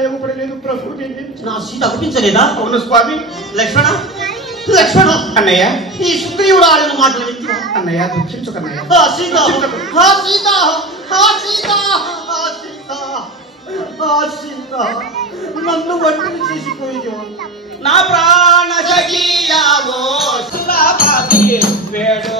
లేవపడలేదు ప్రభు. నా సీత అనిపించలేదా? అవును స్వామి. లక్ష్మణ లక్ష్మణ అన్నయ్య, ఈ సుగ్రీవుడు ఆడిన మాటలు వింటూ అన్నయ్య దుఃఖించుకన్నయ్య. సీత సీత సీత సీత నన్ను వంటిని చేసిపోయింది. నా ప్రాణ సఖియావో సురాపాతి వేడు